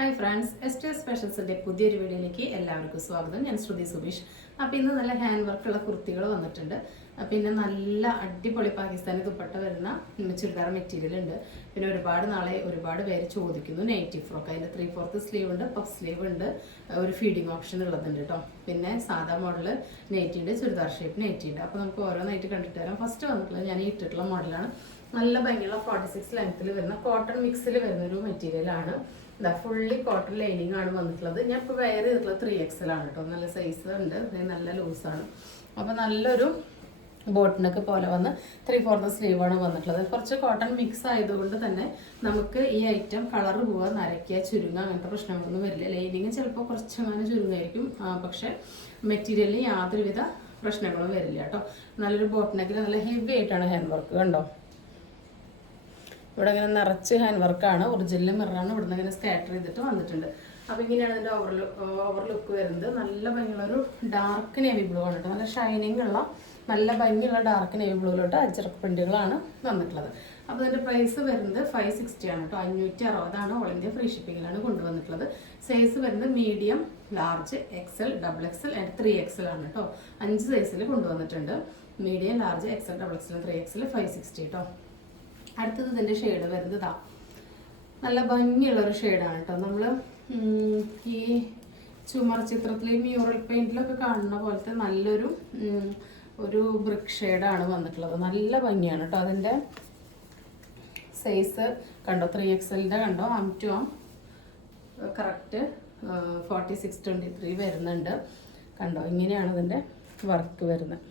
Hi friends, S സ്പെഷ്യൽസിൻ്റെ പുതിയൊരു വീഡിയോയിലേക്ക് എല്ലാവർക്കും സ്വാഗതം. ഞാൻ ശ്രുതി സുബീഷ്. അപ്പോൾ ഇന്ന് നല്ല ഹാൻഡ് വർക്കുള്ള കുർത്തികൾ വന്നിട്ടുണ്ട്. പിന്നെ നല്ല അടിപൊളി പാകിസ്ഥാനി ദുപ്പട്ട വരുന്ന ചുരിദാർ മെറ്റീരിയൽ ഉണ്ട്. പിന്നെ ഒരുപാട് പേര് ചോദിക്കുന്നു നെയ്റ്റി ഫ്രോക്ക്. അതിൻ്റെ 3/4 സ്ലീവ് ഉണ്ട്, പഫ് സ്ലീവ് ഉണ്ട്, ഒരു ഫീഡിങ് ഓപ്ഷൻ ഉള്ളതുണ്ട് കേട്ടോ. പിന്നെ സാധാ മോഡൽ നെയ്റ്റി ഉണ്ട്, ചുരിദാർ ഷേപ്പ് നെയ്റ്റി ഉണ്ട്. അപ്പോൾ നമുക്ക് ഓരോന്നായിട്ട് കണ്ടിട്ട് തരാം. ഫസ്റ്റ് വന്നിട്ടുള്ളത് ഞാൻ ഇട്ടിട്ടുള്ള മോഡലാണ്. നല്ല ഭംഗിയുള്ള 46 ലെങ്ത്തിൽ വരുന്ന കോട്ടൺ മിക്സിൽ വരുന്നൊരു മെറ്റീരിയലാണ്. ഇതാ ഫുള്ളി കോട്ടൺ ലൈനിങ് ആണ് വന്നിട്ടുള്ളത്. ഞാൻ ഇപ്പോൾ വെയർ ചെയ്തിട്ടുള്ളത് 3XL ആണ് കേട്ടോ. നല്ല സൈസ് ഉണ്ട്, നല്ല ലൂസാണ്. അപ്പോൾ നല്ലൊരു ബോട്ടിനൊക്കെ പോലെ വന്ന് 3/4 സ്ലീവാണ് വന്നിട്ടുള്ളത്. കുറച്ച് കോട്ടൺ മിക്സ് ആയതുകൊണ്ട് തന്നെ നമുക്ക് ഈ ഐറ്റം കളർ പോവുക, നരയ്ക്കുക, ചുരുങ്ങുക അങ്ങനത്തെ പ്രശ്നങ്ങളൊന്നും വരില്ല. ലൈനിങ് ചിലപ്പോൾ കുറച്ചങ്ങനെ ചുരുങ്ങായിരിക്കും, പക്ഷേ മെറ്റീരിയലിൽ യാതൊരുവിധ പ്രശ്നങ്ങളും വരില്ല കേട്ടോ. നല്ലൊരു ബോട്ടിനൊക്കെ നല്ല ഹെവി ആയിട്ടാണ് ഹാൻഡ് വർക്ക് കണ്ടോ. ഇവിടെ ഇങ്ങനെ നിറച്ച് ഹാൻഡ് വർക്കാണ്, ഒറിജിനൽ മിററാണ് ഇവിടുന്ന് ഇങ്ങനെ സ്കാറ്റർ ചെയ്തിട്ട് വന്നിട്ടുണ്ട്. അപ്പോൾ ഇങ്ങനെയാണ് ഇതിൻ്റെ ഓവർ ലുക്ക് വരുന്നത്. നല്ല ഭംഗിയുള്ളൊരു ഡാർക്ക് നേവി ബ്ലൂ ആണ് കേട്ടോ. നല്ല ഷൈനിങ് ഉള്ള നല്ല ഭംഗിയുള്ള ഡാർക്ക് നേവി ബ്ലൂയിലോട്ട് അജ്രക്ക് പ്രിൻറ്റുകളാണ് വന്നിട്ടുള്ളത്. അപ്പോൾ ഇതിൻ്റെ പ്രൈസ് വരുന്നത് 560 ആണ് കേട്ടോ. 560 ഓൾ ഇന്ത്യ ഫ്രീ ഷിപ്പിങ്ങിലാണ് കൊണ്ടുവന്നിട്ടുള്ളത്. സൈസ് വരുന്നത് medium, large, XL, XXL and 3XL ആണ് കേട്ടോ. 5 സൈസിൽ കൊണ്ടുവന്നിട്ടുണ്ട്. Medium, large, XL, XXL, 3XL 560 കേട്ടോ. അടുത്തത് ഇതിൻ്റെ ഷെയ്ഡ് വരുന്നത് ഇതാ നല്ല ഭംഗിയുള്ളൊരു ഷെയ്ഡാണ് കേട്ടോ. നമ്മൾ ഈ ചുമർ ചിത്രത്തിൽ മ്യൂറൽ പെയിൻറ്റിലൊക്കെ കാണുന്ന പോലത്തെ ഒരു ബ്രിക്ക് ഷെയ്ഡാണ് വന്നിട്ടുള്ളത്. നല്ല ഭംഗിയാണ് കേട്ടോ. അതിൻ്റെ സൈസ് കണ്ടോ, 3XLൻ്റെ കണ്ടോ, ആം ടു ആം കറക്റ്റ് 46-23 വരുന്നുണ്ട് കണ്ടോ. ഇങ്ങനെയാണ് ഇതിൻ്റെ വർക്ക് വരുന്നത്.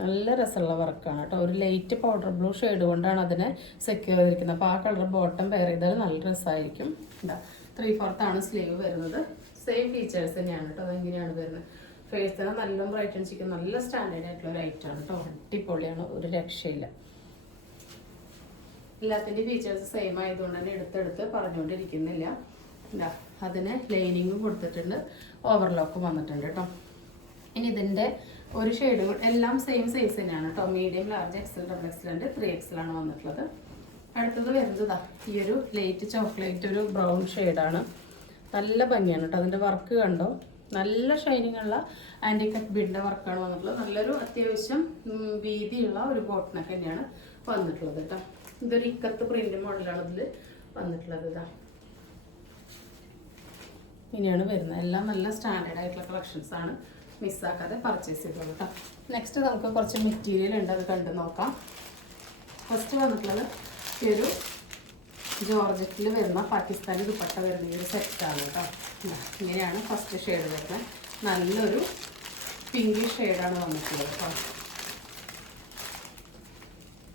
നല്ല രസമുള്ള വർക്കാണ് കേട്ടോ. ഒരു ലൈറ്റ് പൗഡർ ബ്ലൂ ഷെയ്ഡ് കൊണ്ടാണ് അതിനെ സെക്യൂർ ചെയ്തിരിക്കുന്നത്. അപ്പോൾ ആ കളർ ബോട്ടം പെയർ ചെയ്താൽ നല്ല രസമായിരിക്കും. എന്താ 3/4 സ്ലീവ് വരുന്നത്. സെയിം ഫീച്ചേഴ്സ് തന്നെയാണ് കേട്ടോ. അതെങ്ങനെയാണ് വരുന്നത്. ഫേസ് തന്നെ നല്ല ബ്രൈറ്റ് ചിക്കൻ, നല്ല സ്റ്റാൻഡേർഡ് ആയിട്ടുള്ള ഒരു ഐറ്റമാണ് കേട്ടോ. അടിപൊളിയാണ്, ഒരു രക്ഷയില്ല. എല്ലാത്തിൻ്റെ ഫീച്ചേഴ്സ് സെയിം ആയതുകൊണ്ട് തന്നെ എടുത്തെടുത്ത് പറഞ്ഞുകൊണ്ടിരിക്കുന്നില്ല. എന്താ അതിന് ലൈനിങ്ങും കൊടുത്തിട്ടുണ്ട്, ഓവർലോക്കും വന്നിട്ടുണ്ട് കേട്ടോ. ഇനി ഇതിൻ്റെ ഒരു ഷെയ്ഡ് എല്ലാം സെയിം സൈസ് തന്നെയാണ് കേട്ടോ. Medium, large, XL, XXL and 3XL ആണ് വന്നിട്ടുള്ളത്. അടുത്തത് വരുന്നത് ഈ ഒരു ലൈറ്റ് ചോക്ലേറ്റ് ഒരു ബ്രൗൺ ഷെയ്ഡാണ്. നല്ല ഭംഗിയാണ് കേട്ടോ. അതിൻ്റെ വർക്ക് കണ്ടോ, നല്ല ഷൈനിങ് ഉള്ള ആൻറ്റി കട്ട് ബീഡിൻ്റെ വർക്കാണ് വന്നിട്ടുള്ളത്. നല്ലൊരു അത്യാവശ്യം വീതിയുള്ള ഒരു ബോട്ടിനൊക്കെ തന്നെയാണ് വന്നിട്ടുള്ളത് കേട്ടോ. ഇതൊരു ഇക്കത്ത് പ്രിൻ്റ് മോഡലാണ് ഇതിൽ വന്നിട്ടുള്ളത്. ഇതാ ഇങ്ങനെയാണ് വരുന്നത്. എല്ലാം നല്ല സ്റ്റാൻഡേർഡ് ആയിട്ടുള്ള കളക്ഷൻസ് ആണ്. മിസ്സാക്കാതെ പർച്ചേസ് ചെയ്തോളൂ കേട്ടോ. നെക്സ്റ്റ് നമുക്ക് കുറച്ച് മെറ്റീരിയൽ ഉണ്ട്, അത് കണ്ടു നോക്കാം. ഫസ്റ്റ് വന്നിട്ടുള്ളത് ഈ ഒരു ജോർജറ്റിൽ വരുന്ന പാകിസ്ഥാനി ദുപ്പട്ട വരുന്ന ഈ ഒരു സെറ്റാണ് കേട്ടോ. ഇങ്ങനെയാണ് ഫസ്റ്റ് ഷെയ്ഡ് വരുന്നത്. നല്ലൊരു പിങ്ക് ഷെയ്ഡാണ് വന്നിട്ടുള്ളത് കേട്ടോ.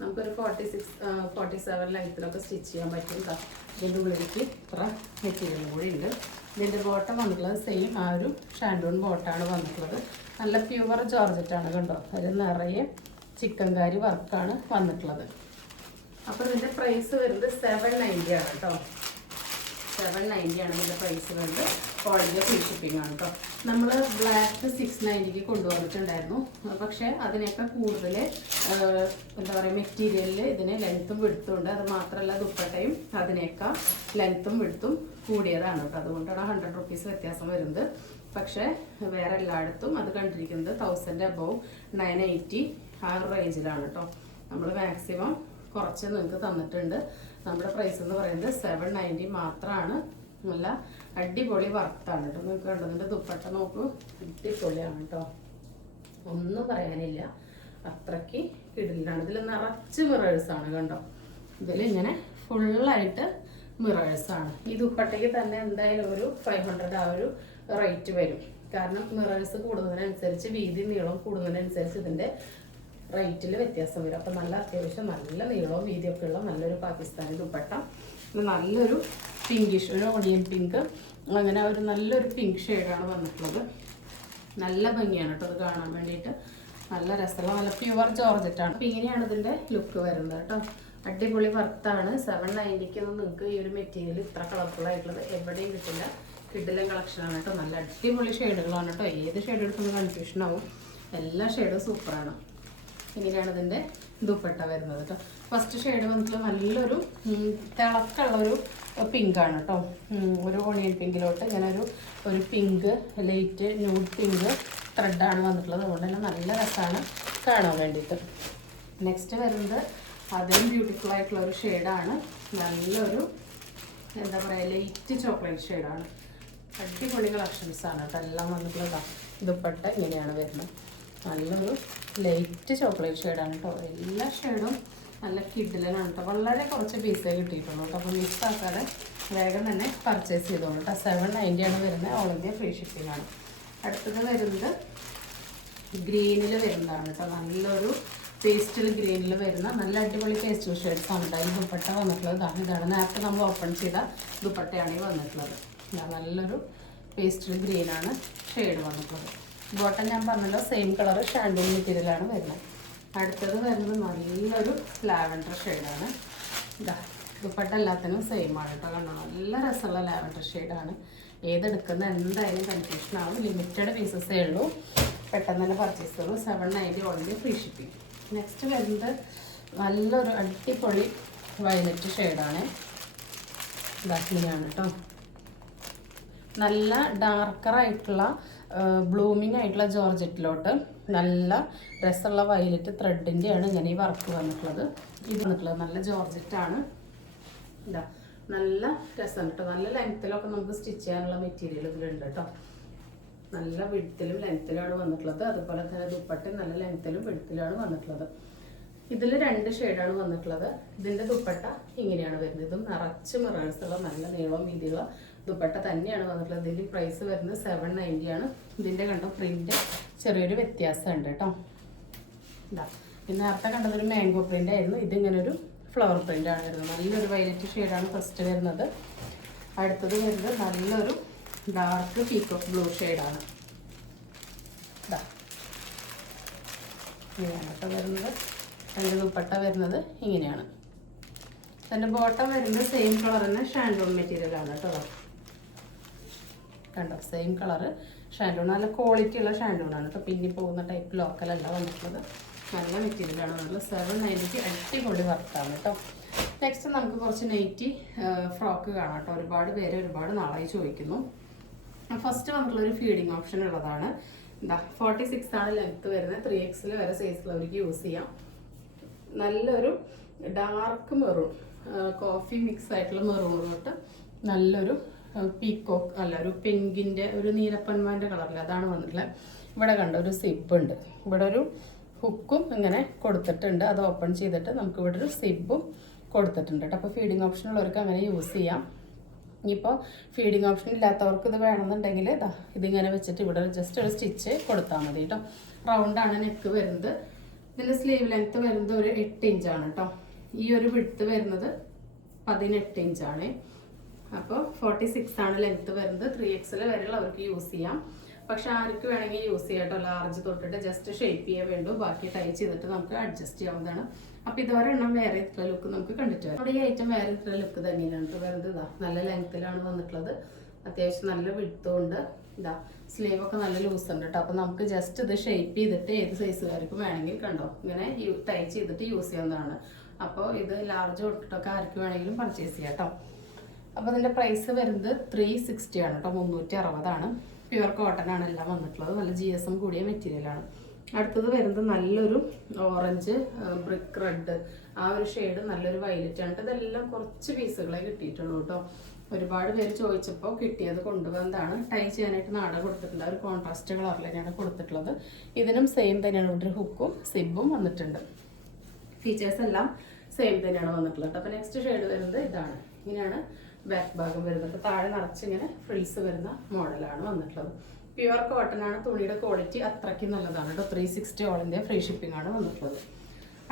നമുക്കൊരു 47 ലെങ്ത്തിലൊക്കെ സ്റ്റിച്ച് ചെയ്യാൻ പറ്റും കേട്ടോ. ഇതിൻ്റെ ഉള്ളിലേക്ക് ഇത്ര മെറ്റീരിയൽ കൂടി ഉണ്ട്. ഇതിൻ്റെ ബോട്ടം വന്നിട്ടുള്ളത് സെയിം ആ ഒരു ഷാൻഡൂൺ ബോട്ടാണ് വന്നിട്ടുള്ളത്. നല്ല പ്യുവർ ജോർജറ്റാണ് കണ്ടോ. അതിൽ നിറയെ ചിക്കൻകാരി വർക്കാണ് വന്നിട്ടുള്ളത്. അപ്പോൾ ഇതിൻ്റെ പ്രൈസ് വരുന്നത് 790 ആണ് കേട്ടോ. 790 ആണ് ഇതിൻ്റെ പ്രൈസ് വരുന്നത്. ഓൾ ഇന്ത്യ ഫ്രീ ഷിപ്പിംഗ് ആണ് കേട്ടോ. നമ്മൾ ബ്ലാക്ക് 690 കൊണ്ടുവന്നിട്ടുണ്ടായിരുന്നു. പക്ഷേ അതിനേക്കാൾ കൂടുതൽ എന്താ പറയുക, മെറ്റീരിയലിൽ ഇതിന് ലെങ്ത്തും വിടുത്തും ഉണ്ട്. അത് മാത്രമല്ല ദുപ്പട്ടയും അതിനേക്കാൾ ലെങ്ത്തും വിടുത്തും കൂടിയതാണ് കേട്ടോ. അതുകൊണ്ടാണ് 100 റുപ്പീസ് വ്യത്യാസം വരുന്നത്. പക്ഷേ വേറെ എല്ലായിടത്തും അത് കണ്ടിരിക്കുന്നത് 1000 അബവ് 980 ആ റേഞ്ചിലാണ് കേട്ടോ. നമ്മൾ മാക്സിമം കുറച്ച് നിങ്ങൾക്ക് തന്നിട്ടുണ്ട്. നമ്മുടെ പ്രൈസ് എന്ന് പറയുന്നത് 790 മാത്രമാണ്. നല്ല അടിപൊളി വർത്താണ് കേട്ടോ. നിങ്ങൾക്ക് കണ്ടതിൻ്റെ ദുപ്പട്ട നോക്കൂ, അടിപൊളിയാണ് കേട്ടോ. ഒന്നും പറയാനില്ല, അത്രയ്ക്ക് കിടിലാണ്. ഇതിൽ നിറച്ച് മിറേഴ്സാണ് കണ്ടോ. ഇതിലിങ്ങനെ ഫുള്ളായിട്ട് മിറേഴ്സാണ്. ഈ ദുപ്പട്ടയ്ക്ക് തന്നെ എന്തായാലും ഒരു 500 ആ ഒരു റേറ്റ് വരും. കാരണം മിറേഴ്സ് കൂടുന്നതിനനുസരിച്ച് വീതി നീളം കൂടുന്നതിനനുസരിച്ച് ഇതിൻ്റെ റേറ്റിൽ വ്യത്യാസം വരും. അപ്പം നല്ല അത്യാവശ്യം നല്ല നീളവും വീതിയൊക്കെ ഉള്ള നല്ലൊരു പാകിസ്ഥാനി ദുപ്പട്ട. നല്ലൊരു പിങ്കിഷ്, ഒരു ഓണിയൻ പിങ്ക്, അങ്ങനെ ഒരു നല്ലൊരു പിങ്ക് ഷെയ്ഡാണ് വന്നിട്ടുള്ളത്. നല്ല ഭംഗിയാണ് കേട്ടോ അത് കാണാൻ വേണ്ടിയിട്ട്. നല്ല രസമുള്ള നല്ല പ്യുവർ ജോർജറ്റാണ്. അപ്പം ഇങ്ങനെയാണ് ഇതിൻ്റെ ലുക്ക് വരുന്നത് കേട്ടോ. അടിപൊളി വർത്താണ്. 790-ക്കൊന്നും നിങ്ങൾക്ക് ഈ ഒരു മെറ്റീരിയൽ ഇത്ര കളർഫുൾ ആയിട്ടുള്ളത് എവിടെയും കിട്ടില്ല. കിഡിലൻ കളക്ഷനാണ് കേട്ടോ. നല്ല അടിപൊളി ഷെയ്ഡുകളാണ് കേട്ടോ. ഏത് ഷെയ്ഡ് എടുക്കുമ്പോൾ കൺഫ്യൂഷൻ ആവും. എല്ലാ ഷെയ്ഡും സൂപ്പറാണ്. ഇങ്ങനെയാണ് ഇതിൻ്റെ ദുപ്പട്ട വരുന്നത് കേട്ടോ. ഫസ്റ്റ് ഷെയ്ഡ് വന്നിട്ട് നല്ലൊരു തിളക്കുള്ളൊരു പിങ്കാണ് കേട്ടോ. ഒരു ഓണിയൻ പിങ്കിലോട്ട് ഇങ്ങനെ ഒരു പിങ്ക് ലൈറ്റ് ന്യൂഡ് പിങ്ക് ത്രെഡാണ് വന്നിട്ടുള്ളത്. അതുകൊണ്ട് തന്നെ നല്ല രസമാണ് കാണാൻ വേണ്ടിയിട്ട്. നെക്സ്റ്റ് വരുന്നത് അതും ബ്യൂട്ടിഫുൾ ആയിട്ടുള്ള ഒരു ഷെയ്ഡാണ്. നല്ലൊരു എന്താ പറയുക ലൈറ്റ് ചോക്ലേറ്റ് ഷെയ്ഡാണ്. അടിപൊളി കളക്ഷൻസാണ് കേട്ടോ. എല്ലാം വന്നിട്ടുള്ളതാണ്. ദുപ്പട്ട ഇങ്ങനെയാണ് വരുന്നത്. നല്ലൊരു ലൈറ്റ് ചോക്ലേറ്റ് ഷെയ്ഡാണ് കേട്ടോ. എല്ലാ ഷെയ്ഡും നല്ല കിഡിലനാണ് കേട്ടോ. വളരെ കുറച്ച് പീസേ കിട്ടിയിട്ടുള്ളൂ കേട്ടോ. അപ്പോൾ മിക്സ് ആക്കാതെ വേഗം തന്നെ പർച്ചേസ് ചെയ്തോളൂ കേട്ടോ. 790 ആണ് വരുന്നത്. ഓൾ ഇന്ത്യ ഫ്രീ ഷിപ്പിംഗ് ആണ്. അടുത്തത് വരുന്നത് ഗ്രീനിൽ വരുന്നതാണ് കേട്ടോ. നല്ലൊരു പേസ്റ്റൽ ഗ്രീനിൽ വരുന്ന നല്ല അടിപൊളി പേസ്റ്റൽ ഷെയ്ഡ്സ് ആണ് കേട്ടോ. ഈ ദുപ്പട്ട വന്നിട്ടുള്ളത് ഇതാണ്. നേരത്തെ നമ്മൾ ഓപ്പൺ ചെയ്ത ദുപ്പട്ടയാണ് ഈ വന്നിട്ടുള്ളത്. നല്ലൊരു പേസ്റ്റൽ ഗ്രീനാണ് ഷെയ്ഡ് വന്നിട്ടുള്ളത്. ബോട്ടം ഞാൻ പറഞ്ഞല്ലോ സെയിം കളർ ഷാൻഡൂൺ മെറ്റീരിയലാണ് വരുന്നത്. അടുത്തത് വരുന്നത് നല്ലൊരു ലാവൻഡർ ഷെയ്ഡാണ്. ദുപ്പട്ട എല്ലാത്തിനും സെയിം ആണ് കേട്ടോ. കണ്ടോ നല്ല രസമുള്ള ലാവൻഡർ ഷെയ്ഡാണ്. ഏതെടുക്കുന്ന എന്തായാലും കൺഫ്യൂഷൻ ആവും. ലിമിറ്റഡ് പീസസേ ഉള്ളൂ. പെട്ടെന്ന് തന്നെ പർച്ചേസ് ചെയ്തു. 790 ഓൾറെഡി ഫ്രീ ഷിപ്പിംഗ്. നെക്സ്റ്റ് വരുന്നത് നല്ലൊരു അടിപൊളി വയലറ്റ് ഷെയ്ഡാണ്. ഇങ്ങനെയാണ് കേട്ടോ. നല്ല ഡാർക്കറായിട്ടുള്ള ബ്ലൂമിങ് ആയിട്ടുള്ള ജോർജറ്റിലോട്ട് നല്ല രസമുള്ള വയലറ്റ് ത്രെഡിൻ്റെയാണ് ഇങ്ങനെ ഈ വർക്ക് വന്നിട്ടുള്ളത്. ഇത് വന്നിട്ടുള്ളത് നല്ല ജോർജറ്റാണ്. ഇതാ നല്ല രസമാണ് കേട്ടോ. നല്ല ലെങ്ത്തിലൊക്കെ നമുക്ക് സ്റ്റിച്ച് ചെയ്യാനുള്ള മെറ്റീരിയൽ ഇതിലുണ്ട് കേട്ടോ. നല്ല വിഡ്ത്തിലും ലെങ്ത്തിലാണ് വന്നിട്ടുള്ളത്. അതുപോലെ തന്നെ ദുപ്പട്ട നല്ല ലെങ്ത്തിലും വിഡ്ത്തിലാണ് വന്നിട്ടുള്ളത്. ഇതിൽ 2 ഷെയ്ഡാണ് വന്നിട്ടുള്ളത്. ഇതിൻ്റെ ദുപ്പട്ട ഇങ്ങനെയാണ് വരുന്നത്. ഇതും നിറച്ച് മിറേഴ്സുള്ള നല്ല നീളവും വീതിയുള്ള ദുപ്പട്ട തന്നെയാണ് വന്നിട്ടുള്ളത്. ഇതിൻ്റെ പ്രൈസ് വരുന്നത് 790 ആണ്. ഇതിൻ്റെ കണ്ടോ പ്രിൻ്റ് ചെറിയൊരു വ്യത്യാസമുണ്ട് കേട്ടോ. ഇതാ നേരത്തെ കണ്ടതൊരു മാംഗോ പ്രിൻ്റ് ആയിരുന്നു. ഇതിങ്ങനെ ഒരു ഫ്ലവർ പ്രിൻ്റാണ് വരുന്നത്. നല്ലൊരു വയലറ്റ് ഷെയ്ഡാണ് ഫസ്റ്റ് വരുന്നത്. അടുത്തത് വരുന്നത് നല്ലൊരു ഡാർക്ക് പീക്കോക്ക് ബ്ലൂ ഷെയ്ഡാണ്. ഇതാ ഇങ്ങനെയാണ് കേട്ടോ വരുന്നത്. അതിൻ്റെ ദുപ്പട്ട വരുന്നത് ഇങ്ങനെയാണ്. അതിൻ്റെ ബോട്ടം വരുന്നത് സെയിം കളർ തന്നെ ഷാൻഡൂൺ മെറ്റീരിയലാണ് കേട്ടോ. കണ്ടോ സെയിം കളറ് ഷാൻഡൂൺ. നല്ല ക്വാളിറ്റി ഉള്ള ഷാൻഡൂണാണ് കേട്ടോ. പിന്നെ പോകുന്ന ടൈപ്പ് ലോക്കലല്ല വന്നിട്ടുള്ളത്. നല്ല മെറ്റീരിയലാണ് വന്നിട്ടുള്ളത്. 790 അടിപൊളി വർക്കാണ് കേട്ടോ. നെക്സ്റ്റ് നമുക്ക് കുറച്ച് നൈറ്റി ഫ്രോക്ക് കാണാം കേട്ടോ. ഒരുപാട് പേര് ഒരുപാട് നാളായി ചോദിക്കുന്നു. ഫസ്റ്റ് വന്നിട്ടുള്ളൊരു ഫീഡിങ് ഓപ്ഷൻ ഉള്ളതാണ്. എന്താ 46 ആണ് ലെങ്ത്ത് വരുന്നത്. 3XL വരെ സൈസിലുള്ളവർക്ക് യൂസ് ചെയ്യാം. നല്ലൊരു ഡാർക്ക് മെറൂൺ കോഫി മിക്സ് ആയിട്ടുള്ള മെറൂണിലോട്ട് നല്ലൊരു പീക്കോക്ക് അല്ല ഒരു പിങ്കിൻ്റെ ഒരു നീലപ്പന്മാൻ്റെ കളറിൽ അതാണ് വന്നിട്ടുള്ളത്. ഇവിടെ കണ്ട ഒരു സിബ് ഉണ്ട്. ഇവിടെ ഒരു ഹുക്കും ഇങ്ങനെ കൊടുത്തിട്ടുണ്ട്. അത് ഓപ്പൺ ചെയ്തിട്ട് നമുക്ക് ഇവിടെ ഒരു സിബും കൊടുത്തിട്ടുണ്ട് കേട്ടോ. അപ്പോൾ ഫീഡിങ് ഓപ്ഷൻ ഉള്ളവർക്ക് അങ്ങനെ യൂസ് ചെയ്യാം. ഇനിയിപ്പോൾ ഫീഡിങ് ഓപ്ഷൻ ഇല്ലാത്തവർക്ക് ഇത് വേണമെന്നുണ്ടെങ്കിൽ ഇതിങ്ങനെ വെച്ചിട്ട് ഇവിടെ ജസ്റ്റ് ഒരു സ്റ്റിച്ച് കൊടുത്താൽ മതി കേട്ടോ. റൗണ്ടാണ് നെക്ക് വരുന്നത്. ഇതിൻ്റെ സ്ലീവ് ലെങ്ത്ത് വരുന്നത് ഒരു 8 ഇഞ്ചാണ് കേട്ടോ. ഈ ഒരു വിഡ്ത്ത് വരുന്നത് 18 ഇഞ്ചാണ്. അപ്പോൾ 46 ആണ് ലെങ്ത്ത് വരുന്നത്. 3XL വരെയുള്ളവർക്ക് യൂസ് ചെയ്യാം. പക്ഷെ ആർക്ക് വേണമെങ്കിൽ യൂസ് ചെയ്യാം കേട്ടോ. ലാർജ് തൊട്ടിട്ട് ജസ്റ്റ് ഷേപ്പ് ചെയ്യാൻ വേണ്ടു. ബാക്കി ടൈ ചെയ്തിട്ട് നമുക്ക് അഡ്ജസ്റ്റ് ചെയ്യാവുന്നതാണ്. അപ്പോൾ ഇതുവരെ എണ്ണം വേറെ ഇത്ര ലുക്ക് നമുക്ക് കണ്ടിട്ട് വരാം. നമ്മുടെ ഈ ഐറ്റം വേറെ ഇത്ര ലുക്ക് തന്നെയാണ് കേട്ടോ വരുന്നത്. ഇതാ നല്ല ലെങ്ത്തിലാണ് വന്നിട്ടുള്ളത്. അത്യാവശ്യം നല്ല വിഡ്ത്തും ഉണ്ട്. ഇതാ സ്ലീവൊക്കെ നല്ല ലൂസ് ഉണ്ട് കേട്ടോ. അപ്പോൾ നമുക്ക് ജസ്റ്റ് ഇത് ഷേപ്പ് ചെയ്തിട്ട് ഏത് സൈസുകാർക്കും വേണമെങ്കിൽ കണ്ടോ ഇങ്ങനെ ടൈ ചെയ്തിട്ട് യൂസ് ചെയ്യാവുന്നതാണ്. അപ്പോൾ ഇത് ലാർജ് തൊട്ടിട്ടൊക്കെ ആർക്ക് വേണമെങ്കിലും പർച്ചേസ് ചെയ്യാം കേട്ടോ. അപ്പോൾ ഇതിൻ്റെ പ്രൈസ് വരുന്നത് 360 ആണ് കേട്ടോ. 360 ആണ്. പ്യുവർ കോട്ടൺ ആണ് എല്ലാം വന്നിട്ടുള്ളത്. നല്ല GSM കൂടിയ മെറ്റീരിയലാണ്. അടുത്തത് വരുന്നത് നല്ലൊരു ഓറഞ്ച് ബ്രിക്ക് റെഡ് ആ ഒരു ഷെയ്ഡ് നല്ലൊരു വയലറ്റ് ആണ്. ഇതെല്ലാം കുറച്ച് പീസുകളെ കിട്ടിയിട്ടുള്ളൂ കേട്ടോ. ഒരുപാട് പേര് ചോദിച്ചപ്പോൾ കിട്ടിയത് കൊണ്ടുവന്നതാണ്. ടൈ ചെയ്യാനായിട്ട് നാട കൊടുത്തിട്ടുണ്ട്. ഒരു കോൺട്രാസ്റ്റ് കളറിൽ തന്നെയാണ് കൊടുത്തിട്ടുള്ളത്. ഇതിനും സെയിം തന്നെയാണ്. ഇവിടെ ഒരു ഹുക്കും സിബും വന്നിട്ടുണ്ട്. ഫീച്ചേഴ്സ് എല്ലാം സെയിം തന്നെയാണ് വന്നിട്ടുള്ളത്. അപ്പോൾ നെക്സ്റ്റ് ഷെയ്ഡ് വരുന്നത് ഇതാണ്. ഇങ്ങനെയാണ് ബാക്ക് ഭാഗം വരുന്നത്. താഴെ നിറച്ചിങ്ങനെ ഫ്രിൽസ് വരുന്ന മോഡലാണ് വന്നിട്ടുള്ളത്. പ്യുവർ കോട്ടൺ ആണ്. തുണിയുടെ ക്വാളിറ്റി അത്രയ്ക്ക് നല്ലതാണ് കേട്ടോ. 360 ഓൾ ഇന്ത്യ ഫ്രീ ഷിപ്പിംഗ് ആണ് വന്നിട്ടുള്ളത്.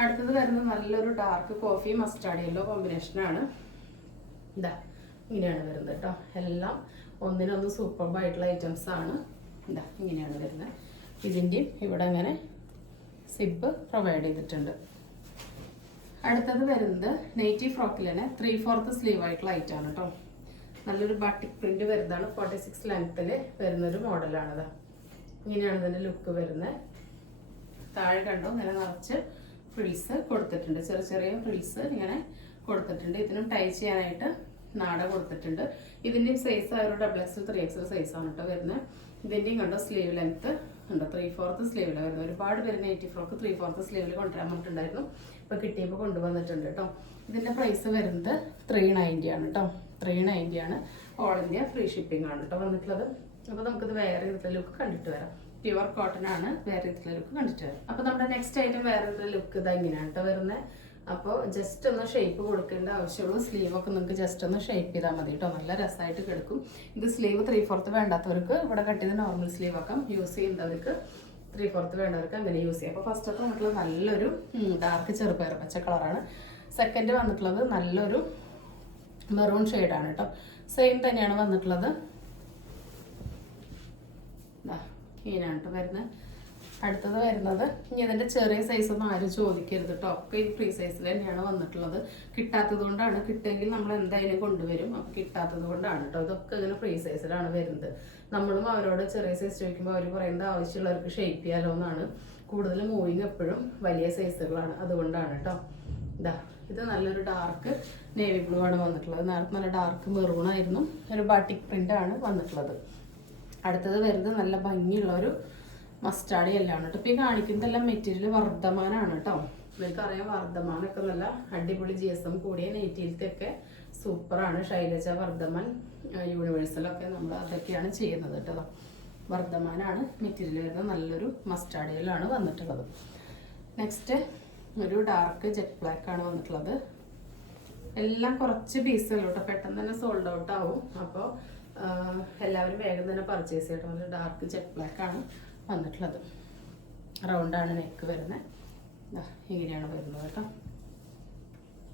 അടുത്തത് വരുന്നത് നല്ലൊരു ഡാർക്ക് കോഫി മസ്റ്റാർഡ് യെല്ലോ കോമ്പിനേഷനാണ്. ഇതാ ഇങ്ങനെയാണ് വരുന്നത് കേട്ടോ. എല്ലാം ഒന്നിനൊന്ന് സൂപ്പർബായിട്ടുള്ള ഐറ്റംസ് ആണ്. ഇതാ ഇങ്ങനെയാണ് വരുന്നത്. ഇതിൻ്റെയും ഇവിടെ അങ്ങനെ സിബ് പ്രൊവൈഡ് ചെയ്തിട്ടുണ്ട്. അടുത്തത് വരുന്നത് നൈറ്റി ഫ്രോക്കിൽ തന്നെ 3/4 സ്ലീവ് ആയിട്ടുള്ള ഐറ്റമാണ് കേട്ടോ. നല്ലൊരു ബാട്ടിക് പ്രിന്റ് വരുന്നതാണ്. 46 ലെങ്ത്തിൽ വരുന്നൊരു മോഡലാണിത്. ഇങ്ങനെയാണ് ഇതിൻ്റെ ലുക്ക് വരുന്നത്. താഴെ കണ്ടോ ഇങ്ങനെ നിറച്ച് ഫ്രിൽസ് കൊടുത്തിട്ടുണ്ട്, ചെറിയ ചെറിയ ഫ്രിൽസ് ഇങ്ങനെ കൊടുത്തിട്ടുണ്ട്. ഇതിനും ടൈ ചെയ്യാനായിട്ട് നാട കൊടുത്തിട്ടുണ്ട്. ഇതിൻ്റെയും സൈസ് ഒരു XXL 3XL സൈസാണ് കേട്ടോ വരുന്നത്. ഇതിൻ്റെയും കണ്ടോ സ്ലീവ് ലെങ്ത്ത് ഉണ്ട് 3/4 സ്ലീവിലാണ് വരുന്നത്. ഒരുപാട് പേര് നൈറ്റി ഫ്രോക്ക് 3/4 സ്ലീവിൽ കൊണ്ടുവരാൻ പറഞ്ഞിട്ടുണ്ടായിരുന്നു. ഇപ്പോൾ കിട്ടിയപ്പോൾ കൊണ്ടുവന്നിട്ടുണ്ട് കേട്ടോ. ഇതിൻ്റെ പ്രൈസ് വരുന്നത് 390 ആണ് കേട്ടോ. 390 ആണ്. ഓൾ ഇന്ത്യ ഫ്രീ ഷിപ്പിംഗ് ആണ് കേട്ടോ വന്നിട്ടുള്ളത്. അപ്പോൾ നമുക്കിത് വേറെ ഇതിലുള്ള ലുക്ക് കണ്ടിട്ട് വരാം. പ്യുവർ കോട്ടൺ ആണ്, വേറെ ഇതിലുള്ള ലുക്ക് കണ്ടിട്ട് വരാം. അപ്പോൾ നമ്മുടെ നെക്സ്റ്റ് ഐറ്റം വേറെ ഇതിലുള്ള ലുക്ക് ഇത് എങ്ങനെയാണ് കേട്ടോ വരുന്നത്. അപ്പോൾ ജസ്റ്റ് ഒന്ന് ഷേപ്പ് കൊടുക്കേണ്ട ആവശ്യമുള്ളൂ. സ്ലീവൊക്കെ നിങ്ങൾക്ക് ജസ്റ്റ് ഒന്ന് ഷേപ്പ് ചെയ്താൽ മതി കേട്ടോ. നല്ല രസമായിട്ട് കിടക്കും. ഇത് സ്ലീവ് 3/4 വേണ്ടാത്തവർക്ക് ഇവിടെ കട്ട് ചെയ്ത് നോർമൽ സ്ലീവ് ആക്കാം. യൂസ് ചെയ്യുന്നവർക്ക് 3/4 വേണ്ടവർക്ക് അങ്ങനെ യൂസ് ചെയ്യാം. അപ്പോൾ ഫസ്റ്റൊക്കെ വന്നിട്ടുള്ളത് നല്ലൊരു ഡാർക്ക് ചെറുപയർ പച്ച കളറാണ്. സെക്കൻഡ് വന്നിട്ടുള്ളത് നല്ലൊരു മെറൂൺ ഷെയ്ഡാണ് കേട്ടോ. സെയിം തന്നെയാണ് വന്നിട്ടുള്ളത്. ഇങ്ങനെയാണ് കേട്ടോ വരുന്നത്. അടുത്തത് വരുന്നത് ഇനി ഇതിൻ്റെ ചെറിയ സൈസൊന്നും ആരും ചോദിക്കരുത് കേട്ടോ. ഒക്കെ ഈ ഫ്രീ സൈസിൽ തന്നെയാണ് വന്നിട്ടുള്ളത്. കിട്ടാത്തത് കൊണ്ടാണ്. കിട്ടുമെങ്കിൽ നമ്മൾ എന്തായാലും കൊണ്ടുവരും. അപ്പോൾ കിട്ടാത്തത് കൊണ്ടാണ് കേട്ടോ. ഇതൊക്കെ ഇങ്ങനെ ഫ്രീ സൈസിലാണ് വരുന്നത്. നമ്മളും അവരോട് ചെറിയ സൈസ് ചോദിക്കുമ്പോൾ അവർ പറയുന്നത് ആവശ്യമുള്ളവർക്ക് ഷേപ്പ് ചെയ്യാലോ എന്നാണ്. കൂടുതൽ മൂവിങ് എപ്പോഴും വലിയ സൈസുകളാണ്, അതുകൊണ്ടാണ് കേട്ടോ. ഇത് നല്ലൊരു ഡാർക്ക് നേവി ബ്ലൂ ആണ് വന്നിട്ടുള്ളത്. നേരത്തെ നല്ല ഡാർക്ക് മെറൂൺ ആയിരുന്നു. ഒരു ബാട്ടിക് പ്രിന്റ് ആണ് വന്നിട്ടുള്ളത്. അടുത്തത് വരുന്നത് നല്ല ഭംഗിയുള്ള ഒരു മസ്റ്റാർഡ് യെല്ലോ ആണ് കേട്ടോ. ഇപ്പോൾ ഈ കാണിക്കുന്നതെല്ലാം മെറ്റീരിയൽ വർദ്ധമാനാണ് കേട്ടോ. നിങ്ങൾക്കറിയാം വർദ്ധമാനൊക്കെ നല്ല അടിപൊളി GSM കൂടിയ നെയ്റ്റിയിലത്തെയൊക്കെ സൂപ്പറാണ്. ശൈലജ, വർദ്ധമാൻ, യൂണിവേഴ്സലൊക്കെ നമ്മൾ അതൊക്കെയാണ് ചെയ്യുന്നത് കേട്ടോ. വർദ്ധമാനാണ് മെറ്റീരിയൽ വരുന്നത്. നല്ലൊരു മസ്റ്റാർഡ് യെല്ലോ ആണ് വന്നിട്ടുള്ളത്. നെക്സ്റ്റ് ഒരു ഡാർക്ക് ജെറ്റ് ബ്ലാക്ക് ആണ് വന്നിട്ടുള്ളത്. എല്ലാം കുറച്ച് പീസുകൾ കേട്ടോ. പെട്ടെന്ന് തന്നെ സോൾഡ് ഔട്ട് ആവും. അപ്പോൾ എല്ലാവരും വേഗം തന്നെ പർച്ചേസ് ചെയ്യട്ടോ. ഒരു ഡാർക്ക് ജെറ്റ് ബ്ലാക്ക് ആണ് വന്നിട്ടുള്ളത്. റൗണ്ടാണ് നെക്ക് വരുന്നത്. ഇങ്ങനെയാണ് വരുന്നത് കേട്ടോ.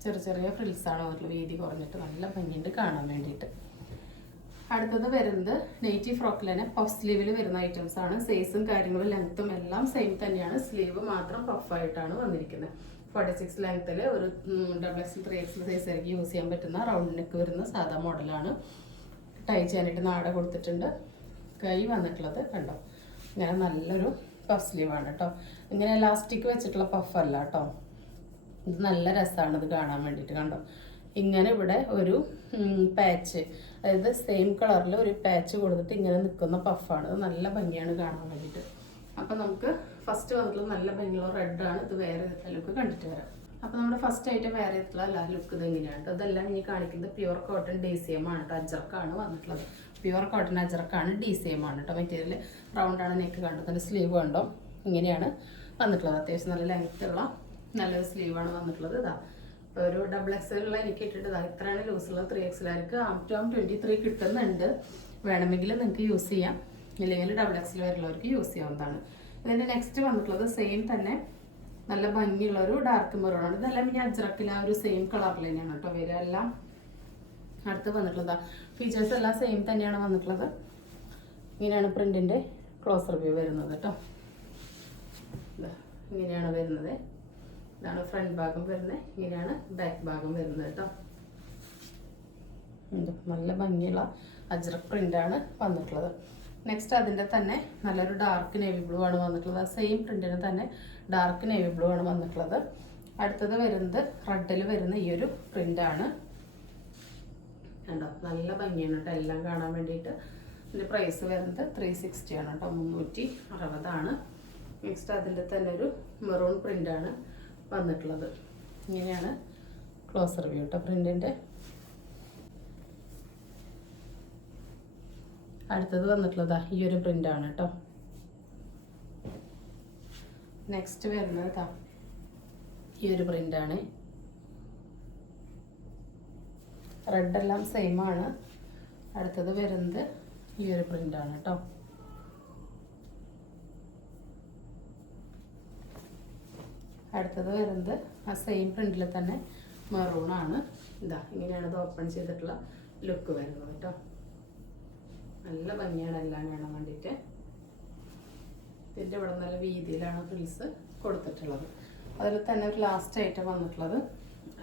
ചെറിയ ചെറിയ ഫ്രിൽസാണ് വന്നിട്ടുള്ളത്. വീതി കുറഞ്ഞിട്ട് നല്ല ഭംഗിയുണ്ട് കാണാൻ വേണ്ടിയിട്ട്. അടുത്തത് വരുന്നത് നെയ്റ്റി ഫ്രോക്കിൽ തന്നെ പഫ് സ്ലീവിൽ വരുന്ന ഐറ്റംസ് ആണ്. സൈസും കാര്യങ്ങളും ലെങ്ത്തും എല്ലാം സെയിം തന്നെയാണ്. സ്ലീവ് മാത്രം പഫായിട്ടാണ് വന്നിരിക്കുന്നത്. 46 ലെങ്ത്തിൽ ഒരു XXL 3XL സൈസായിരിക്കും യൂസ് ചെയ്യാൻ പറ്റുന്ന റൗണ്ട് നെക്ക് വരുന്ന സാധാ മോഡലാണ്. ടൈ ചെയ്യാനായിട്ട് നാട കൊടുത്തിട്ടുണ്ട്. കൈ വന്നിട്ടുള്ളത് കണ്ടോ ഇങ്ങനെ നല്ലൊരു പഫ് സ്ലീവാണ് കേട്ടോ. ഇങ്ങനെ എലാസ്റ്റിക് വെച്ചിട്ടുള്ള പഫല്ല കേട്ടോ. ഇത് നല്ല രസമാണ് ഇത് കാണാൻ വേണ്ടിയിട്ട്. കണ്ടോ ഇങ്ങനെ ഇവിടെ ഒരു പാച്ച്, അതായത് സെയിം കളറിൽ ഒരു പാച്ച് കൊടുത്തിട്ട് ഇങ്ങനെ നിൽക്കുന്ന പഫാണ്. ഇത് നല്ല ഭംഗിയാണ് കാണാൻ വേണ്ടിയിട്ട്. അപ്പം നമുക്ക് ഫസ്റ്റ് വന്നിട്ടുള്ളത് നല്ല ഭംഗിയുള്ള റെഡാണ്. ഇത് വേറെ ലുക്ക് കണ്ടിട്ട് വരാം. അപ്പോൾ നമ്മുടെ ഫസ്റ്റ് ഐറ്റം വേറെ ആയിട്ടുള്ള ലുക്ക് ഇത് എങ്ങനെയാണ്. ഇതെല്ലാം ഇനി കാണിക്കുന്നത് പ്യുവർ കോട്ടൺ DCM ആണ് കേട്ടോ. അജർക്കാണ് വന്നിട്ടുള്ളത്. പ്യുവർ കോട്ടൺ അജർക്കാണ് DCM ആണ് കേട്ടോ. മെറ്റീരിയൽ റൗണ്ടാണ് നെക്ക് കണ്ടത്. അതിൻ്റെ സ്ലീവ് കണ്ടോ ഇങ്ങനെയാണ് വന്നിട്ടുള്ളത്. അത്യാവശ്യം നല്ല ലെങ്ത്തുള്ള നല്ലൊരു സ്ലീവാണ് വന്നിട്ടുള്ളത്. ഇതാ ഒരു XXL ഉള്ള എനിക്ക് ഇട്ടിട്ട് ഇത്രയാണ് ലൂസുള്ള 3XL ആർക്ക് up to 23 കിട്ടുന്നുണ്ട്. വേണമെങ്കിൽ നിങ്ങൾക്ക് യൂസ് ചെയ്യാം, ഇല്ലെങ്കിൽ XXL വരുന്നവർക്ക് യൂസ് ചെയ്യാവുന്നതാണ്. ഇതിൻ്റെ നെക്സ്റ്റ് വന്നിട്ടുള്ളത് സെയിം തന്നെ നല്ല ഭംഗിയുള്ളൊരു ഡാർക്ക് മെറൂൺ ആണ്. ഇതെല്ലാം ഇനി അജ്രക്കിൽ ആ ഒരു സെയിം കളറിൽ തന്നെയാണ് കേട്ടോ വരിക എല്ലാം. അടുത്ത് വന്നിട്ടുള്ളത് ഫീച്ചേഴ്സ് എല്ലാം സെയിം തന്നെയാണ് വന്നിട്ടുള്ളത്. ഇങ്ങനെയാണ് പ്രിന്റിൻ്റെ ക്ലോസ് റിവ്യൂ വരുന്നത് കേട്ടോ. ഇങ്ങനെയാണ് വരുന്നത്. ഇതാണ് ഫ്രണ്ട് ഭാഗം വരുന്നത്. ഇങ്ങനെയാണ് ബാക്ക് ഭാഗം വരുന്നത് കേട്ടോ. നല്ല ഭംഗിയുള്ള അജ്രക് പ്രിന്റാണ് വന്നിട്ടുള്ളത്. നെക്സ്റ്റ് അതിൻ്റെ തന്നെ നല്ലൊരു ഡാർക്ക് നേവി ബ്ലൂ ആണ് വന്നിട്ടുള്ളത്. സെയിം പ്രിന്റിന് തന്നെ ഡാർക്ക് നേവി ബ്ലൂ ആണ് വന്നിട്ടുള്ളത്. അടുത്തത് വരുന്നത് റെഡിൽ വരുന്ന ഈ ഒരു പ്രിന്റാണ് കണ്ടോ. നല്ല ഭംഗിയാണ് കേട്ടോ എല്ലാം കാണാൻ വേണ്ടിയിട്ട്. ഇതിൻ്റെ പ്രൈസ് വരുന്നത് 360 ആണ് കേട്ടോ. 360 നെക്സ്റ്റ് അതിൻ്റെ തന്നെ ഒരു മെറൂൺ പ്രിന്റാണ് വന്നിട്ടുള്ളത്. ഇങ്ങനെയാണ് ക്ലോസ് റിവ്യൂ കേട്ടോ പ്രിന്റിൻ്റെ. അടുത്തത് വന്നിട്ടുള്ളതാ ഈ ഒരു പ്രിന്റാണ് കേട്ടോ. നെക്സ്റ്റ് വരുന്നത് ഈ ഒരു പ്രിന്റാണ്. റെഡെല്ലാം സെയിം ആണ്. അടുത്തത് വരുന്നത് ഈ ഒരു പ്രിന്റാണ് കേട്ടോ. അടുത്തത് വരുന്നത് ആ സെയിം പ്രിന്റിൽ തന്നെ മെറൂൺ ആണ്. ഇതാ ഇങ്ങനെയാണ് ഇത് ഓപ്പൺ ചെയ്തിട്ടുള്ള ലുക്ക് വരുന്നത് കേട്ടോ. നല്ല ഭംഗിയാണ് എല്ലാം കാണാൻ വേണ്ടിയിട്ട്. ഇതിൻ്റെ ഇവിടെ നല്ല വീതിയിലാണ് ഫ്രിൽസ് കൊടുത്തിട്ടുള്ളത്. അതിൽ തന്നെ ഒരു ലാസ്റ്റ് ഐറ്റം വന്നിട്ടുള്ളത്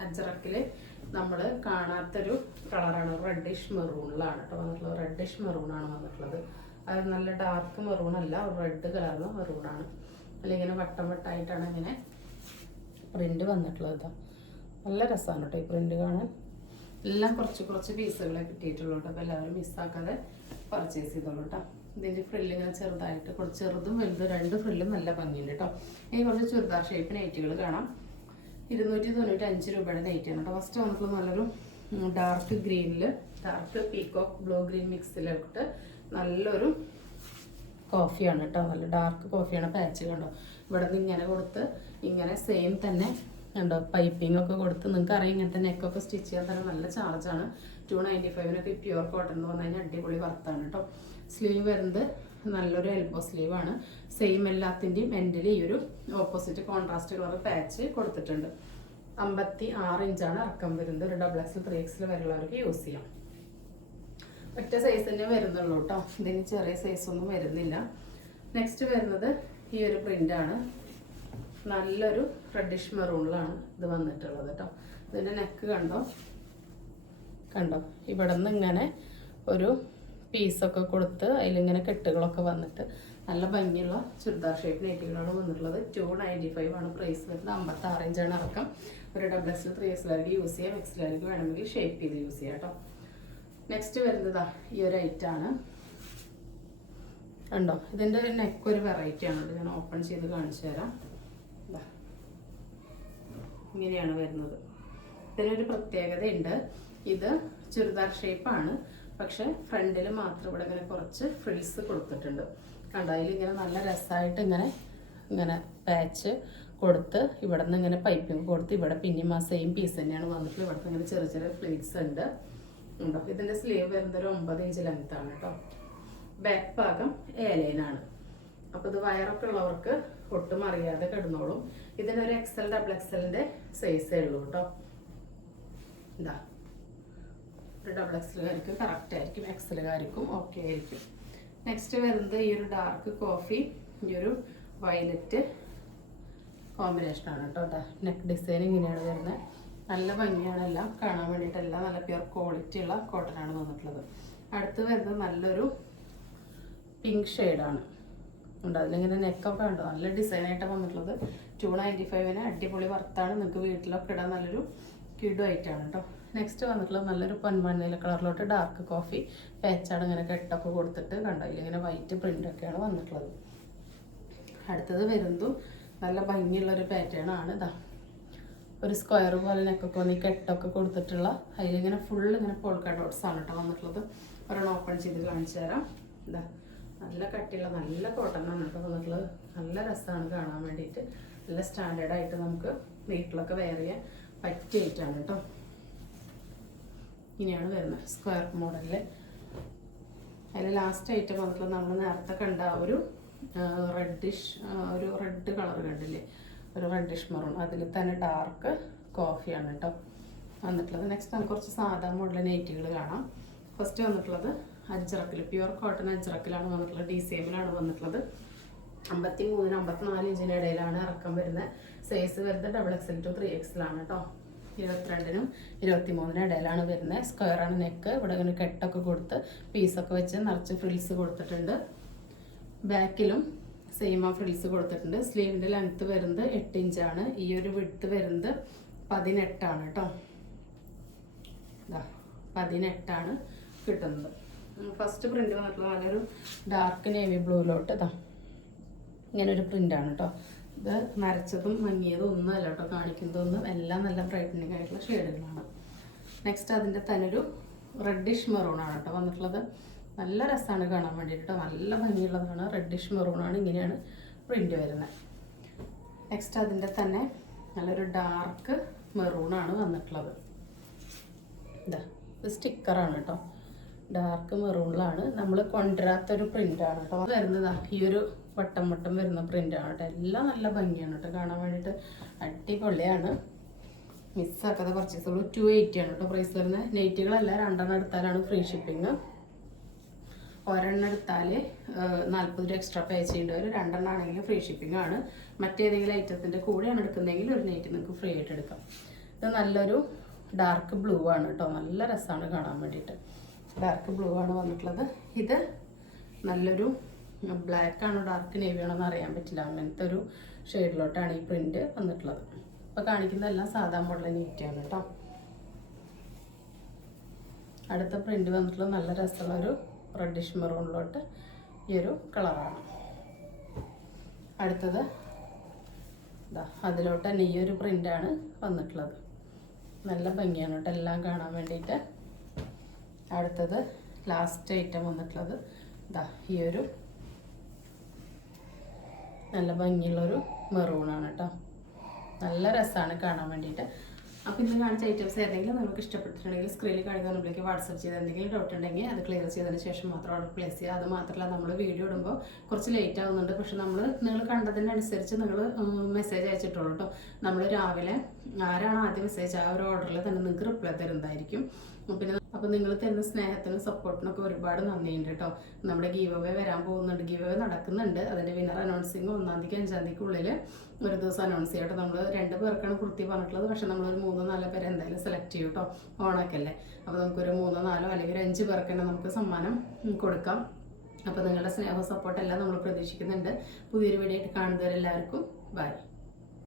അജ്രക്കിൽ നമ്മൾ കാണാത്തൊരു കളറാണ്. റെഡിഷ് മെറൂണിലാണ് കേട്ടോ വന്നിട്ടുള്ളത്. റെഡിഷ് മെറൂണാണ് വന്നിട്ടുള്ളത്. അത് നല്ല ഡാർക്ക് മെറൂൺ അല്ല, റെഡ് കളറിന് മെറൂണാണ്. അല്ലെങ്കിൽ ഇങ്ങനെ വട്ടം വട്ടായിട്ടാണ് ഇങ്ങനെ പ്രിൻ്റ് വന്നിട്ടുള്ളത്. ഇതാ നല്ല രസമാണ് കേട്ടോ ഈ പ്രിൻ്റ് കാണാൻ. എല്ലാം കുറച്ച് കുറച്ച് പീസുകളെ കിട്ടിയിട്ടുള്ളൂ കേട്ടോ. അപ്പോൾ എല്ലാവരും മിസ്സാക്കാതെ പർച്ചേസ് ചെയ്തോളൂ കേട്ടോ. ഇതിൻ്റെ ഫ്രില്ല് ഇങ്ങനെ ചെറുതായിട്ട് കുറച്ച് ചെറുതും വലുതും 2 ഫ്രില്ലും നല്ല ഭംഗിയുണ്ട് കേട്ടോ. ഇനി കുറച്ച് ചുരിദാർ ഷേപ്പ് നൈറ്റുകൾ കാണാം. 295 രൂപയുടെ നൈറ്റാണ് കേട്ടോ. ഫസ്റ്റ് നമുക്ക് നല്ലൊരു ഡാർക്ക് ഗ്രീനിൽ ഡാർക്ക് പീകോക്ക് ബ്ലൂ ഗ്രീൻ മിക്സിലിട്ട് നല്ലൊരു കോഫിയാണ് കേട്ടോ. നല്ല ഡാർക്ക് കോഫിയാണ്. പാച്ച് കണ്ടോ ഇവിടെ നിന്ന് ഇങ്ങനെ കൊടുത്ത് ഇങ്ങനെ സെയിം തന്നെ കണ്ടോ പൈപ്പിംഗ് ഒക്കെ കൊടുത്ത് നിങ്ങൾക്ക് അറിയാം ഇങ്ങനത്തെ നെക്കൊക്കെ സ്റ്റിച്ച് ചെയ്യാൻ തന്നെ നല്ല ചാർജാണ്. 295 പ്യുവർ കോട്ടൺ എന്ന് പറഞ്ഞു കഴിഞ്ഞാൽ അടിപൊളി വർത്താണ് കേട്ടോ. സ്ലീവ് വരുന്നത് നല്ലൊരു എൽബോ സ്ലീവാണ്. സെയിം എല്ലാത്തിൻ്റെയും എൻഡിൽ ഈ ഒരു ഓപ്പോസിറ്റ് കോൺട്രാസ്റ്റ് കളർ പാച്ച് കൊടുത്തിട്ടുണ്ട്. 56 ഇഞ്ചാണ് ഇറക്കം വരുന്നത്. ഒരു XXL 3XL വരെയുള്ളവർക്ക് യൂസ് ചെയ്യാം. ഒറ്റ സൈസ് തന്നെ വരുന്നുള്ളൂ കേട്ടോ. ഇതിന് ചെറിയ സൈസൊന്നും വരുന്നില്ല. നെക്സ്റ്റ് വരുന്നത് ഈ ഒരു പ്രിൻ്റാണ്. നല്ലൊരു റെഡിഷ് മെറൂണിലാണ് ഇത് വന്നിട്ടുള്ളത് കേട്ടോ. ഇതിൻ്റെ നെക്ക് കണ്ടോ ഇവിടെ നിന്ന് ഇങ്ങനെ ഒരു പീസൊക്കെ കൊടുത്ത് അതിലിങ്ങനെ കെട്ടുകളൊക്കെ വന്നിട്ട് നല്ല ഭംഗിയുള്ള ചുരിദാർ ഷേപ്പ് നൈറ്റികളാണ് വന്നിട്ടുള്ളത്. 295 ആണ് പ്രൈസ് വരുന്നത്. 56 ഇഞ്ചാണ് ഇറക്കം. ഒരു XXL 3XL യൂസ് ചെയ്യാം. XL വേണമെങ്കിൽ ഷേപ്പ് ചെയ്ത് യൂസ് ചെയ്യാം കേട്ടോ. നെക്സ്റ്റ് വരുന്നതാ ഈ ഒരു ഐറ്റാണ് കണ്ടോ. ഇതിൻ്റെ നെക്ക് ഒരു വെറൈറ്റി ആണ്. ഞാൻ ഓപ്പൺ ചെയ്ത് കാണിച്ചു തരാം. ഇങ്ങനെയാണ് വരുന്നത്. ഇതിനൊരു പ്രത്യേകതയുണ്ട്. ഇത് ചുരിദാർ ഷേപ്പാണ്, പക്ഷെ ഫ്രണ്ടിൽ മാത്രം ഇവിടെ ഇങ്ങനെ കുറച്ച് ഫ്രിൽസ് കൊടുത്തിട്ടുണ്ട് കണ്ടോ. അതിലിങ്ങനെ നല്ല രസമായിട്ട് ഇങ്ങനെ പാച്ച് കൊടുത്ത് ഇവിടെ നിന്ന് ഇങ്ങനെ പൈപ്പിംഗ് കൊടുത്ത് ഇവിടെ പിന്നെയും ആ സെയിം പീസ് തന്നെയാണ് വന്നിട്ടുള്ളത്. ഇവിടുത്തെ ഇങ്ങനെ ചെറിയ ചെറിയ ഫ്ലീറ്റ്സ് ഉണ്ട് ഉണ്ടോ. ഇതിൻ്റെ സ്ലീവ് വരുന്നത് ഒരു 9 ഇഞ്ച് ലെങ്ത്താണ് കേട്ടോ. ബാക്ക് ഭാഗം A-ലൈനാണ്. അപ്പോൾ ഇത് വയറൊക്കെ ഉള്ളവർക്ക് ഒട്ടും അറിയാതെ കിടന്നോളും. ഇതിനൊരു XL XXLൻ്റെ സൈസേ ഉള്ളൂ കേട്ടോ. ഇതാ ഒരു XXLകാർക്ക് കറക്റ്റ് ആയിരിക്കും, XLകാർക്കും ഓക്കെ ആയിരിക്കും. നെക്സ്റ്റ് വരുന്നത് ഈ ഒരു ഡാർക്ക് കോഫി ഈ ഒരു വയലറ്റ് കോമ്പിനേഷനാണ് കേട്ടോ. അതാ നെക്ക് ഡിസൈൻ ഇങ്ങനെയാണ് വരുന്നത്. നല്ല ഭംഗിയാണ് എല്ലാം കാണാൻ വേണ്ടിയിട്ടെല്ലാം നല്ല പ്യുവർ ക്വാളിറ്റി ഉള്ള കോട്ടനാണ് വന്നിട്ടുള്ളത്. അടുത്ത് വരുന്നത് നല്ലൊരു പിങ്ക് ഷെയ്ഡാണ് ഉണ്ട്. അതിലിങ്ങനെ നെക്കൊക്കെ ഉണ്ടോ നല്ല ഡിസൈനായിട്ടാണ് വന്നിട്ടുള്ളത്. 295 അടിപൊളി വർത്താണ്. നിങ്ങൾക്ക് വീട്ടിലൊക്കെ ഇടാൻ നല്ലൊരു കിഡുമായിട്ടാണ് കേട്ടോ. നെക്സ്റ്റ് വന്നിട്ടുള്ളത് നല്ലൊരു പൊന്മണ്ണീല കളറിലോട്ട് ഡാർക്ക് കോഫി പാച്ചാണ്. ഇങ്ങനെ കെട്ടൊക്കെ കൊടുത്തിട്ട് കണ്ടോ ഇതിലിങ്ങനെ വൈറ്റ് പ്രിൻ്റൊക്കെയാണ് വന്നിട്ടുള്ളത്. അടുത്തത് വരുന്നതും നല്ല ഭംഗിയുള്ളൊരു പാറ്റേൺ ആണ്. ഇതാ ഒരു സ്ക്വയർ പോലെ നെക്കൊക്കെ വന്ന് കെട്ടൊക്കെ കൊടുത്തിട്ടുള്ള അതിലിങ്ങനെ ഫുള്ള് ഇങ്ങനെ പോൾക്ക ഡോട്ട്സ് ആണ് കേട്ടോ വന്നിട്ടുള്ളത്. ഒരെണ്ണം ഓപ്പൺ ചെയ്ത് കാണിച്ചു തരാം. ഇതാ നല്ല കട്ടിയുള്ള നല്ല കോട്ടനാണ് കേട്ടോ വന്നിട്ടുള്ളത്. നല്ല രസമാണ് കാണാൻ വേണ്ടിയിട്ട്. നല്ല സ്റ്റാൻഡേർഡായിട്ട് നമുക്ക് വീട്ടിലൊക്കെ വെയർ ചെയ്യാൻ പറ്റിയിട്ടാണ് കേട്ടോ. ഇങ്ങനെയാണ് വരുന്നത് സ്ക്വയർ മോഡലിൽ. അതിൽ ലാസ്റ്റ് ഐറ്റം വന്നിട്ടുള്ളത് നമ്മൾ നേരത്തെ കണ്ട ഒരു റെഡിഷ് ഒരു റെഡ് കളർ കണ്ടില്ലേ, ഒരു റെഡിഷ് മെറൂൺ. അതിൽ തന്നെ ഡാർക്ക് കോഫിയാണ് കേട്ടോ വന്നിട്ടുള്ളത്. നെക്സ്റ്റ് നമുക്ക് കുറച്ച് സാധാ മോഡൽ നൈറ്റികൾ കാണാം. ഫസ്റ്റ് വന്നിട്ടുള്ളത് അജ്രക്കിൽ പ്യുവർ കോട്ടൺ അജ്രക്കിലാണ് വന്നിട്ടുള്ളത്. DCMലാണ് വന്നിട്ടുള്ളത്. 53-54 ഇഞ്ചിന് ഇടയിലാണ് ഇറക്കം വരുന്നത്. സൈസ് വരുന്നത് XXL to 3XL ആണ് കേട്ടോ. 22-നും 23-നും ഇടയിലാണ് വരുന്നത്. സ്ക്വയറാണ് നെക്ക്. ഇവിടെ ഇങ്ങനെ കെട്ടൊക്കെ കൊടുത്ത് പീസൊക്കെ വെച്ച് നിറച്ച് ഫ്രിൽസ് കൊടുത്തിട്ടുണ്ട്. ബാക്കിലും സെയിം ആ ഫ്രിൽസ് കൊടുത്തിട്ടുണ്ട്. സ്ലീവിൻ്റെ ലെങ്ത്ത് വരുന്നത് 8 ഇഞ്ചാണ്. ഈ ഒരു വിഡ്ത്ത് വരുന്നത് 18 കേട്ടോ. ഇതാ 18 കിട്ടുന്നത്. ഫസ്റ്റ് പ്രിൻ്റ് വന്നിട്ടുള്ള നല്ലൊരു ഡാർക്ക് നേവി ബ്ലൂയിലോട്ട് ഇതാ ഇങ്ങനൊരു പ്രിൻ്റാണ് കേട്ടോ. ഇത് നരച്ചതും മങ്ങിയതും ഒന്നും അല്ല കേട്ടോ കാണിക്കുന്നതൊന്നും. എല്ലാം നല്ല ബ്രൈറ്റനിങ് ആയിട്ടുള്ള ഷെയ്ഡുകളാണ്. നെക്സ്റ്റ് അതിൻ്റെ തന്നെ ഒരു റെഡിഷ് മെറൂണാണ് കേട്ടോ വന്നിട്ടുള്ളത്. നല്ല രസമാണ് കാണാൻ വേണ്ടിയിട്ട്. നല്ല ഭംഗിയുള്ളതാണ്. റെഡിഷ് മെറൂണാണ്. ഇങ്ങനെയാണ് പ്രിൻ്റ് വരുന്നത്. നെക്സ്റ്റ് അതിൻ്റെ തന്നെ നല്ലൊരു ഡാർക്ക് മെറൂണാണ് വന്നിട്ടുള്ളത്. ഇതാ ഇത് സ്റ്റിക്കറാണ് കേട്ടോ. ഡാർക്ക് മെറൂണിലാണ് നമ്മൾ കൊണ്ടുവരാത്തൊരു പ്രിൻ്റാണ് കേട്ടോ വരുന്നത്. ഈ ഒരു വട്ടം വരുന്ന പ്രിൻ്റാണ് കേട്ടോ. എല്ലാം നല്ല ഭംഗിയാണ് കേട്ടോ കാണാൻ വേണ്ടിയിട്ട്. അടിപൊളിയാണ്. മിസ്സാക്കാതെ പർച്ചേസ് ഉള്ളൂ. 280 കേട്ടോ പ്രൈസ് വരുന്നത്. നെയ്റ്റുകളെല്ലാം 2 എടുത്താലാണ് ഫ്രീ ഷിപ്പിങ്. ഒരെണ്ണം എടുത്താൽ 40 രൂപ എക്സ്ട്രാ പേ ചെയ്യേണ്ടി വരും. 2 ആണെങ്കിൽ ഫ്രീ ഷിപ്പിംഗ് ആണ്. മറ്റേതെങ്കിലും ഐറ്റത്തിൻ്റെ കൂടെയാണ് എടുക്കുന്നതെങ്കിൽ ഒരു നൈറ്റ് നിങ്ങൾക്ക് ഫ്രീ ആയിട്ട് എടുക്കാം. ഇത് നല്ലൊരു ഡാർക്ക് ബ്ലൂ ആണ് കേട്ടോ. നല്ല രസമാണ് കാണാൻ വേണ്ടിയിട്ട്. ഡാർക്ക് ബ്ലൂ ആണ് വന്നിട്ടുള്ളത്. ഇത് നല്ലൊരു ബ്ലാക്ക് ആണോ ഡാർക്ക് നേവി ആണോ എന്ന് അറിയാൻ പറ്റില്ല. അങ്ങനത്തെ ഒരു ഷെയ്ഡിലോട്ടാണ് ഈ പ്രിൻ്റ് വന്നിട്ടുള്ളത്. അപ്പോൾ കാണിക്കുന്നതെല്ലാം സാധാ മോഡൽ നീറ്റാണ് കേട്ടോ. അടുത്ത പ്രിൻ്റ് വന്നിട്ടുള്ള നല്ല രസമുള്ളൊരു റെഡിഷ് മെറൂണിലോട്ട് ഈ ഒരു കളറാണ്. അടുത്തത് അതിലോട്ട് തന്നെ ഈ ഒരു പ്രിൻ്റാണ് വന്നിട്ടുള്ളത്. നല്ല ഭംഗിയാണ് കേട്ടോ എല്ലാം കാണാൻ വേണ്ടിയിട്ട്. അടുത്തത് ലാസ്റ്റ് ഐറ്റം വന്നിട്ടുള്ളത് ഈ ഒരു നല്ല ഭംഗിയുള്ളൊരു മെറൂണാണ് കേട്ടോ. നല്ല രസമാണ് കാണാൻ വേണ്ടിയിട്ട്. അപ്പോൾ ഇന്ന് കാണിച്ച ഐറ്റംസ് ഏതെങ്കിലും നമുക്ക് ഇഷ്ടപ്പെട്ടിട്ടുണ്ടെങ്കിൽ സ്ക്രീനിൽ കാണിക്കുന്ന നമ്പറിലേക്ക് വാട്സപ്പ് ചെയ്ത് എന്തെങ്കിലും ഡൗട്ട് ഉണ്ടെങ്കിൽ അത് ക്ലിയർ ചെയ്തതിന് ശേഷം മാത്രം ഓർഡർ പ്ലേസ് ചെയ്യുക. അത് മാത്രമല്ല നമ്മൾ വീഡിയോ ഇടുമ്പോൾ കുറച്ച് ലേറ്റ് ആവുന്നുണ്ട്. പക്ഷെ നിങ്ങൾ കണ്ടതിനനുസരിച്ച് നിങ്ങൾ മെസ്സേജ് അയച്ചിട്ടുള്ളൂ കേട്ടോ. നമ്മൾ രാവിലെ ആരാണ് ആദ്യം മെസ്സേജ് ആ ഒരു ഓർഡറിൽ തന്നെ നിങ്ങൾക്ക് റിപ്ലൈ തരുന്നതായിരിക്കും. പിന്നെ അപ്പോൾ നിങ്ങൾ തരുന്ന സ്നേഹത്തിനും സപ്പോർട്ടിനൊക്കെ ഒരുപാട് നന്ദിയുണ്ട് കേട്ടോ. നമ്മുടെ ഗീവ് അവേ വരാൻ പോകുന്നുണ്ട്, ഗീവ് അവേ നടക്കുന്നുണ്ട്. അതിൻ്റെ വിന്നർ അനൗൺസിങ് 1-ാം തീയതി 5-ാം തീയതിക്കുള്ളിൽ ഒരു ദിവസം അനൗൺസ് ചെയ്യാം കേട്ടോ. നമ്മൾ 2 പേർക്കാണ് കുർത്തി പറഞ്ഞിട്ടുള്ളത്. പക്ഷെ നമ്മളൊരു 3-4 പേരെ എന്തായാലും സെലക്ട് ചെയ്യും കേട്ടോ. ഓണക്കല്ലേ, അപ്പോൾ നമുക്കൊരു 3-4 അല്ലെങ്കിൽ 5 പേർക്ക് തന്നെ നമുക്ക് സമ്മാനം കൊടുക്കാം. അപ്പോൾ നിങ്ങളുടെ സ്നേഹവും സപ്പോർട്ടെല്ലാം നമ്മൾ പ്രതീക്ഷിക്കുന്നുണ്ട്. പുതിയൊരു വീഡിയോ ആയിട്ട് കാണുന്നവരെല്ലാവർക്കും ബൈ.